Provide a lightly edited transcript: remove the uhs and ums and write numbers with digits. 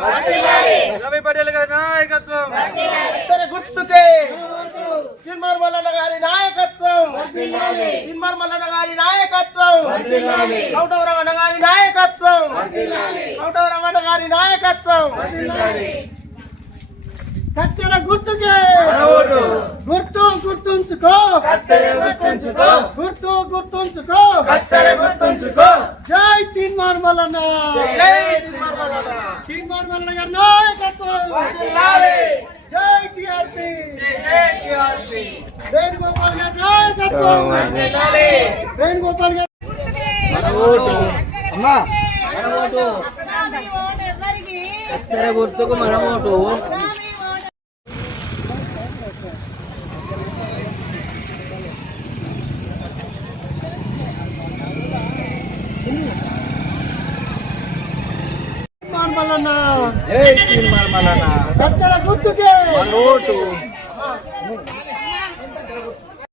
నాయకత్వం, రవి పటేల్ గారి నాయకత్వం, గుర్తుకే తిరుమల మల్లన్న గారి నాయకత్వం, తిరుమల మల్లన్న గారి నాయకత్వం, కౌటవ రమణ గారి నాయకత్వం, కౌటవ రమణ గారి నాయకత్వం. కత్తెర గుర్తుకే గుర్తు గుర్తుంచుకో, గుర్తు గుర్తుంచుకో, జై తిరుమల మల్లన్న, తిరుమల మల్లన్న గారి నాయకత్వం, జై టిఆర్పి, వేణుగోపాల్ గారి నాయకత్వం, వేణుగోపాల్ గారి గుర్తుకు మన ఓటు. జై తిరుమల మల్లన్న, కత్తెర గుర్తుకే మన ఓటు.